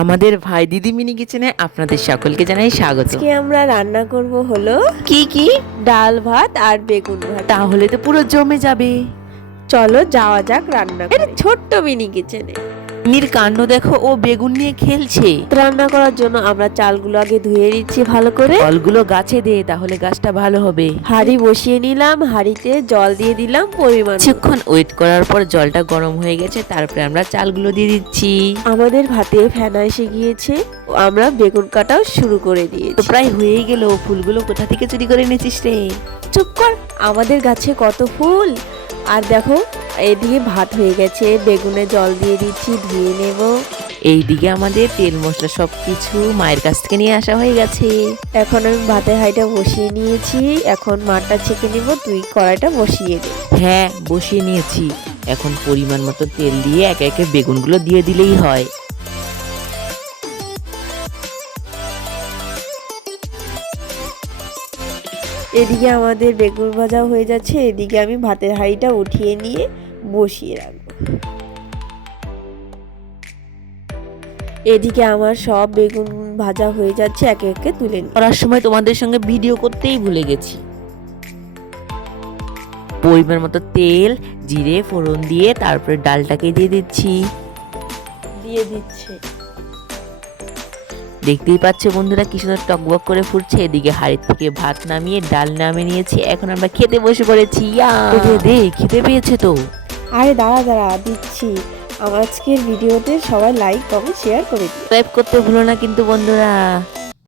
আমাদের ভাই দিদি মিনি কিচেনে আপনাদের সকলকে জানাই স্বাগত। আজকে আমরা রান্না করব হলো কি ডাল ভাত আর বেগুন ভাত। তাহলে তো পুরো জমে যাবে। চলো যাওয়া যাক রান্না করে ছোট্ট মিনি কিচেনে। মিনির কাণ্ড দেখো, ও বেগুন নিয়ে খেলছে। রান্না করার জন্য আমরা চালগুলো আগে ধুয়ে নিচ্ছি ভালো করে। ফলগুলো গাছে দে, তাহলে গাছটা ভালো হবে। হাঁড়ি বসিয়ে নিলাম, হাঁড়িতে জল দিয়ে দিলাম পরিমাণ। কিছুক্ষণ ওয়েট করার পর জলটা গরম হয়ে গেছে, তারপরে আমরা চালগুলো দিয়ে দিচ্ছি। আমাদের ভাতে ফেনা এসে গিয়েছে, আমরা বেগুন কাটাও শুরু করে তো দিয়েছি। প্রায় হয়ে গেল। ফুলগুলো কোথা থেকে চুরি করে এনেছিস রে? চুপ কর, আমাদের গাছে কত ফুল। আর দেখো এদিকে ভাত হয়ে গেছে, বেগুনে জল দিয়ে দিচ্ছি, ধুয়ে নেব। এইদিকে আমাদের তেল মশলা সবকিছু মায়ের কাছ থেকে নিয়ে আসা হয়ে গেছে। এখন আমি ভাতের হাঁড়িটা বসিয়ে নিয়েছি, এখন মাঠটা ছেঁকে নেব, তুই কড়াইটা বসিয়ে দে। হ্যাঁ, বসিয়ে নিয়েছি। এখন পরিমাণ মতো তেল দিয়ে একে একে বেগুনগুলো দিয়ে দিলেই হয়। এদিকে আমাদের বেগুন ভাজা হয়ে যাচ্ছে, এদিকে আমি ভাতের হাঁড়িটা উঠিয়ে নিয়ে বসিয়ে রাখবো। এদিকে আমার সব বেগুন ভাজা হয়ে যাচ্ছে, একে একে তুলে নিই। করার সময় তোমাদের সঙ্গে ভিডিও করতেই ভুলে গেছি। পরিমাণ মতো তেল, জিরে ফোড়ন দিয়ে তারপরে ডালটাকে দিয়ে দিচ্ছি। দিয়ে দিচ্ছে। দেখতেই পাচ্ছ বন্ধুরা কি সুন্দর টকবক করে ফুটছে। এদিকে হাঁড়ির থেকে ভাত নামিয়ে ডাল নামিয়ে নিয়েছি, এখন আমরা খেতে বসে পড়েছি। দে খেতে পেয়েছে তো। আরে দাঁড়া দাঁড়া, দিচ্ছি। আমার আজকের ভিডিওতে সবাই লাইক কমেন্ট শেয়ার করে দিই। সাবস্ক্রাইব করতে ভুলো না কিন্তু বন্ধুরা।